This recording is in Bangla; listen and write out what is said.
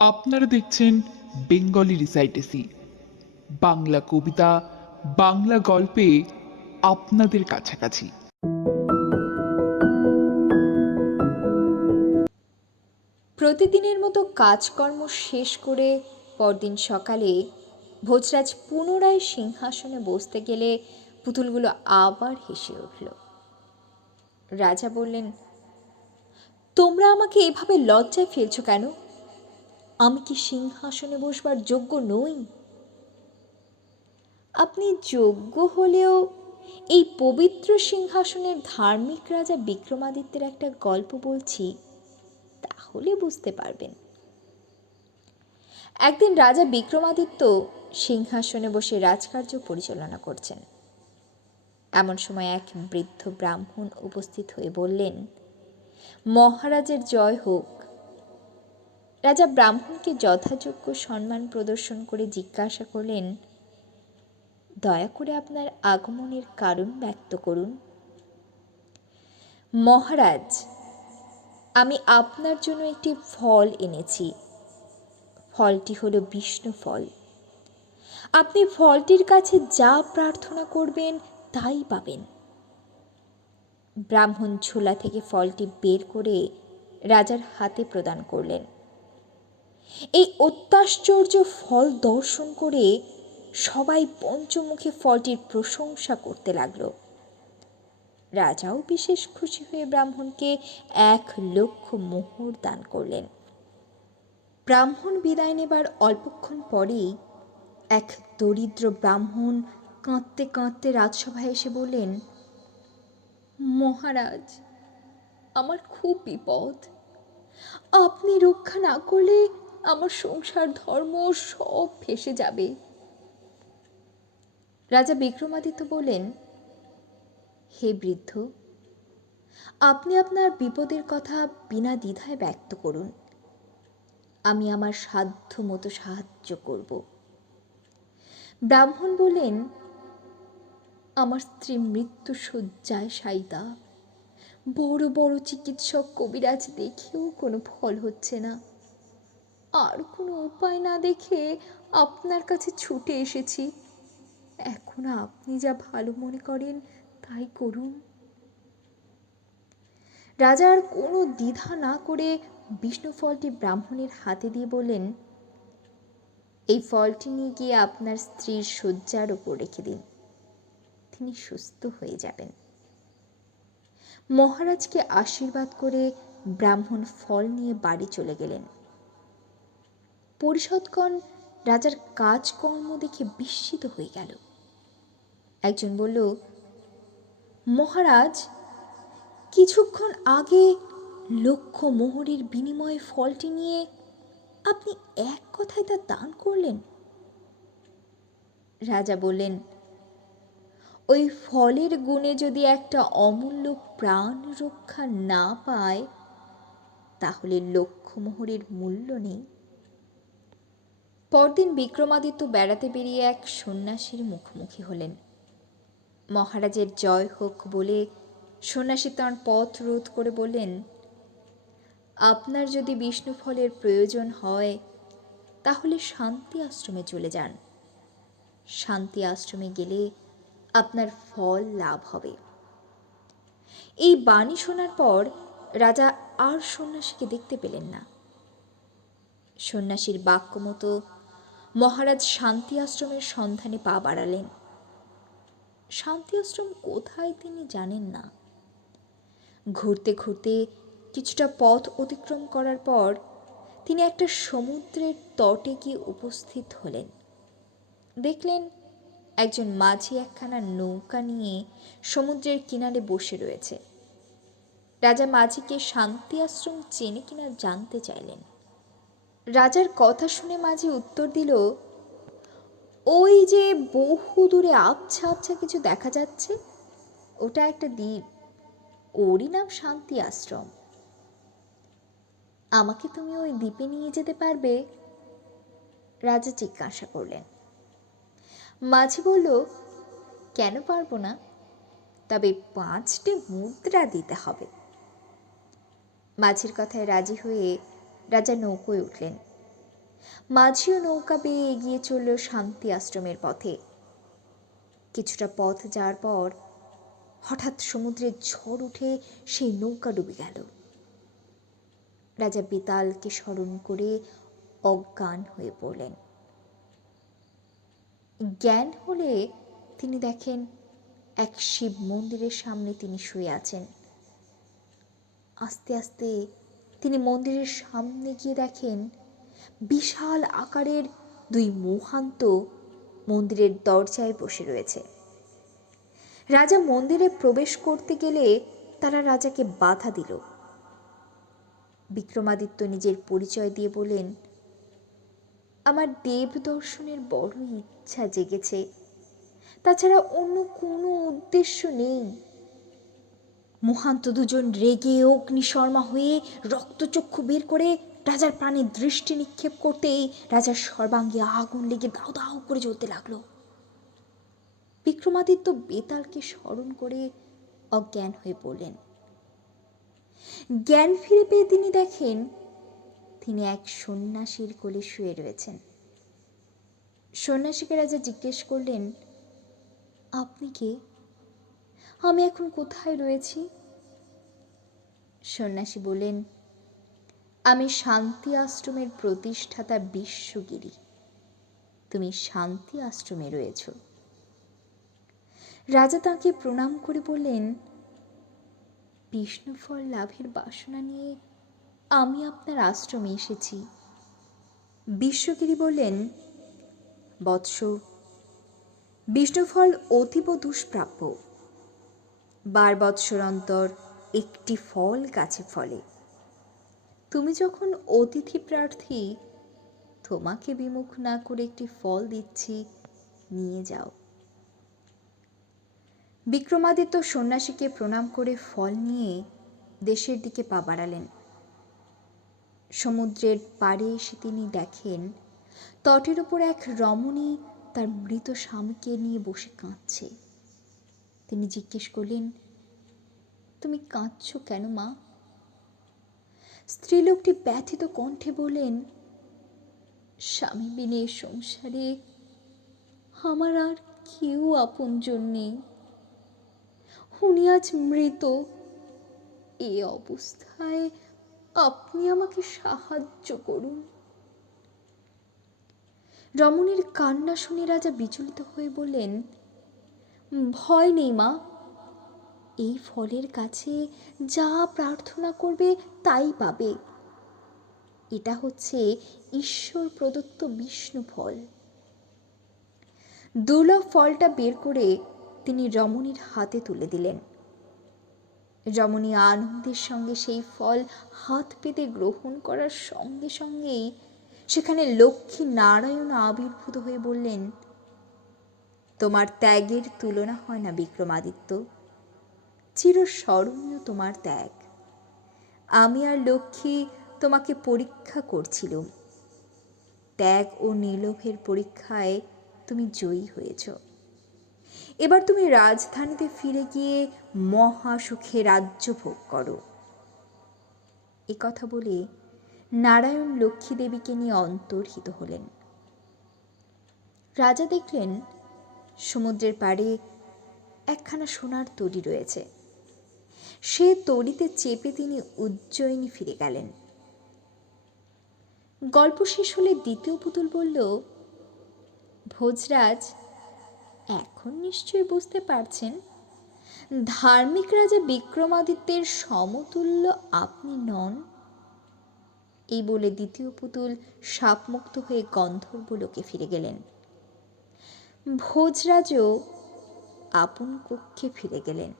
আপনারা দেখছেন বেঙ্গলি রিসাইটেসি, বাংলা কবিতা, বাংলা গল্পে আপনাদের কাছাকাছি। প্রতিদিনের মতো কাজকর্ম শেষ করে পরদিন সকালে ভোজরাজ পুনরায় সিংহাসনে বসতে গেলে পুতুলগুলো আবার হেসে উঠল। রাজা বললেন, তোমরা আমাকে এভাবে লজ্জায় ফেলছো কেন? আমি কি সিংহাসনে বসবার যোগ্য নই? আপনি যোগ্য হলেও এই পবিত্র সিংহাসনের ধার্মিক রাজা বিক্রমাদিত্যের একটা গল্প বলছি, তাহলে বুঝতে পারবেন। একদিন রাজা বিক্রমাদিত্য সিংহাসনে বসে রাজকার্য পরিচালনা করছেন। এমন সময় এক বৃদ্ধ ব্রাহ্মণ উপস্থিত হয়ে বললেন, মহারাজের জয় হোক। রাজা ব্রাহ্মণকে যথাযোগ্য সম্মান প্রদর্শন করে জিজ্ঞাসা করলেন, দয়া করে আপনার আগমনের কারণ ব্যক্ত করুন। মহারাজ, আমি আপনার জন্য একটি ফল এনেছি। ফলটি হলো বিষ্ণু ফল। আপনি ফলটির কাছে যা প্রার্থনা করবেন তাই পাবেন। ব্রাহ্মণ ঝোলা থেকে ফলটি বের করে রাজার হাতে প্রদান করলেন। এই অত্যাশ্চর্য ফল দর্শন করে সবাই পঞ্চমুখে ফলটির প্রশংসা করতে লাগলো। রাজাও বিশেষ খুশি হয়ে ব্রাহ্মণকে 1,00,000 মোহর দান করলেন। ব্রাহ্মণ বিদায় নেবার অল্পক্ষণ পরেই এক দরিদ্র ব্রাহ্মণ কাঁদতে কাঁদতে রাজসভায় এসে বললেন, মহারাজ, আমার খুব বিপদ। আপনি রক্ষা না করলে আমার সংসার ধর্ম সব ভেসে যাবে। রাজা বিক্রমাদিত্য বললেন, হে বৃদ্ধ, আপনি আপনার বিপদের কথা বিনা দ্বিধায় ব্যক্ত করুন। আমি আমার সাধ্য মতো সাহায্য করব। ব্রাহ্মণ বললেন, আমার স্ত্রী মৃত্যু শয্যায় শায়িতা। বড় বড় চিকিৎসক কবিরাজ দেখেও কোনো ফল হচ্ছে না। আর কোনো উপায় না দেখে আপনার কাছে ছুটে এসেছি। এখন আপনি যা ভালো মনে করেন তাই করুন। রাজা আর কোনো দ্বিধা না করে বিষ্ণু ফলটি ব্রাহ্মণের হাতে দিয়ে বললেন, এই ফলটি নিয়ে গিয়ে আপনার স্ত্রীর শয্যার ওপর রেখে দিন, তিনি সুস্থ হয়ে যাবেন। মহারাজকে আশীর্বাদ করে ব্রাহ্মণ ফল নিয়ে বাড়ি চলে গেলেন। পরিষদগণ রাজার কাজকর্ম দেখে বিস্মিত হয়ে গেল। একজন বলল, মহারাজ, কিছুক্ষণ আগে 1,00,000 মোহরের বিনিময়ে ফলটি নিয়ে আপনি এক কথায় তা দান করলেন। রাজা বললেন, ওই ফলের গুণে যদি একটা অমূল্য প্রাণ রক্ষা না পায়, তাহলে 1,00,000 মোহরের মূল্য নেই। পরদিন বিক্রমাদিত্য বেড়াতে বেরিয়ে এক সন্ন্যাসীর মুখোমুখি হলেন। মহারাজের জয় হোক বলে সন্ন্যাসী তাঁর পথ রোধ করে বললেন, আপনার যদি বিষ্ণু ফলের প্রয়োজন হয় তাহলে শান্তি আশ্রমে চলে যান। শান্তি আশ্রমে গেলে আপনার ফল লাভ হবে। এই বাণী শোনার পর রাজা আর সন্ন্যাসীকে দেখতে পেলেন না। সন্ন্যাসীর বাক্য মতো মহারাজ শান্তি আশ্রমের সন্ধানে পা বাড়ালেন। শান্তি আশ্রম কোথায় তিনি জানেন না। ঘুরতে ঘুরতে কিছুটা পথ অতিক্রম করার পর তিনি একটা সমুদ্রের তটে গিয়ে উপস্থিত হলেন। দেখলেন একজন মাঝি একখানা নৌকা নিয়ে সমুদ্রের কিনারে বসে রয়েছে। রাজা মাঝিকে শান্তি আশ্রম চেনে কিনা জানতে চাইলেন। রাজার কথা শুনে মাঝি উত্তর দিল, ওই যে বহু দূরে আবছা আবছা কিছু দেখা যাচ্ছে, ওটা একটা দ্বীপ, ওরই নাম শান্তি আশ্রম। আমাকে তুমি ওই দ্বীপে নিয়ে যেতে পারবে? রাজা জিজ্ঞাসা করলেন। মাঝি বলল, কেন পারবো না, তবে 5টি মুদ্রা দিতে হবে। মাঝির কথায় রাজি হয়ে রাজা নৌকোয় উঠলেন। মাঝিও নৌকা বেয়ে এগিয়ে চলল শান্তি আশ্রমের পথে। কিছুটা পথ যাওয়ার পর হঠাৎ সমুদ্রের ঝড় উঠে সেই নৌকা ডুবে গেল। রাজা বেতালকে স্মরণ করে অজ্ঞান হয়ে পড়লেন। জ্ঞান হলে তিনি দেখেন এক শিব মন্দিরের সামনে তিনি শুয়ে আছেন। আস্তে আস্তে তিনি মন্দিরের সামনে গিয়ে দেখেন বিশাল আকারের দুই মোহান্ত মন্দিরের দরজায় বসে রয়েছে। রাজা মন্দিরে প্রবেশ করতে গেলে তারা রাজাকে বাধা দিল। বিক্রমাদিত্য নিজের পরিচয় দিয়ে বললেন, আমার দেব দর্শনের বড় ইচ্ছা জেগেছে, তাছাড়া অন্য কোনো উদ্দেশ্য নেই। মহান্ত দুজন রেগে অগ্নিশর্মা হয়ে রক্তচক্ষু বের করে রাজার প্রাণে দৃষ্টি নিক্ষেপ করতেই রাজার সর্বাঙ্গে আগুন লেগে দাউ দাউ করে জ্বলতে লাগলো। বিক্রমাদিত্য বেতালকে স্মরণ করে অজ্ঞান হয়ে পড়লেন। জ্ঞান ফিরে পেয়ে তিনি দেখেন তিনি এক সন্ন্যাসীর কোলে শুয়ে রয়েছেন। সন্ন্যাসীকে রাজা জিজ্ঞেস করলেন, আপনি কে? আমি এখন কোথায় রয়েছি? সন্ন্যাসী বললেন, আমি শান্তি আশ্রমের প্রতিষ্ঠাতা বিশ্বগিরি। তুমি শান্তি আশ্রমে রয়েছ। রাজা তাকে প্রণাম করে বললেন, বিষ্ণুফল লাভের বাসনা নিয়ে আমি আপনার আশ্রমে এসেছি। বিশ্বগিরি বললেন, বৎস, বিষ্ণুফল অতীব দুষ্প্রাপ্য। 12 বৎসর অন্তর একটি ফল গাছে ফলে। তুমি যখন অতিথি প্রার্থী, তোমাকে বিমুখ না করে একটি ফল দিচ্ছি, নিয়ে যাও। বিক্রমাদিত্য সন্ন্যাসীকে প্রণাম করে ফল নিয়ে দেশের দিকে পা বাড়ালেন। সমুদ্রের পাড়ে এসে তিনি দেখেন তটের উপর এক রমণী তার মৃত স্বামীকে নিয়ে বসে কাঁদছে। তিনি জিজ্ঞেস করলেন, তুমি কাঁদছো কেন মা? স্ত্রীলোকটি ব্যথিত কণ্ঠে বললেন, স্বামী বিনে সংসারে আমার আর কেউ আপনজন নেই। উনি আজ মৃত। এই অবস্থায় আপনি আমাকে সাহায্য করুন। রমণীর কান্না শুনে রাজা বিচলিত হয়ে বললেন, ভয় নেই মা, এই ফলের কাছে যা প্রার্থনা করবে তাই পাবে। এটা হচ্ছে ঈশ্বর প্রদত্ত বিষ্ণু ফল। দুর্লভ ফলটা বের করে তিনি রমণীর হাতে তুলে দিলেন। রমণী আনন্দের সঙ্গে সেই ফল হাত পেতে গ্রহণ করার সঙ্গে সঙ্গেই সেখানে লক্ষ্মী নারায়ণ আবির্ভূত হয়ে বললেন, তোমার ত্যাগের তুলনা হয় না বিক্রমাদিত্য। চিরস্মরণীয় তোমার ত্যাগ। আমি আর লক্ষ্মী তোমাকে পরীক্ষা করছিলুম। ত্যাগ ও নির্লোভের পরীক্ষায় তুমি জয়ী হয়েছ। এবার তুমি রাজধানীতে ফিরে গিয়ে মহাসুখে রাজ্য ভোগ করো। এ কথা বলে নারায়ণ লক্ষ্মী দেবীকে নিয়ে অন্তর্হিত হলেন। রাজা দেখলেন সমুদ্রের পাড়ে একখানা সোনার তরী রয়েছে। সে তরীতে চেপে তিনি উজ্জয়িনী ফিরে গেলেন। গল্প শেষ হলে দ্বিতীয় পুতুল বলল, ভোজরাজ, এখন নিশ্চয়ই বুঝতে পারছেন ধার্মিক রাজা বিক্রমাদিত্যের সমতুল্য আপনি নন। এই বলে দ্বিতীয় পুতুল শাপমুক্ত হয়ে গন্ধর্ব লোকে ফিরে গেলেন। ভোজরাজও আপন কক্ষে ফিরে গেলেন।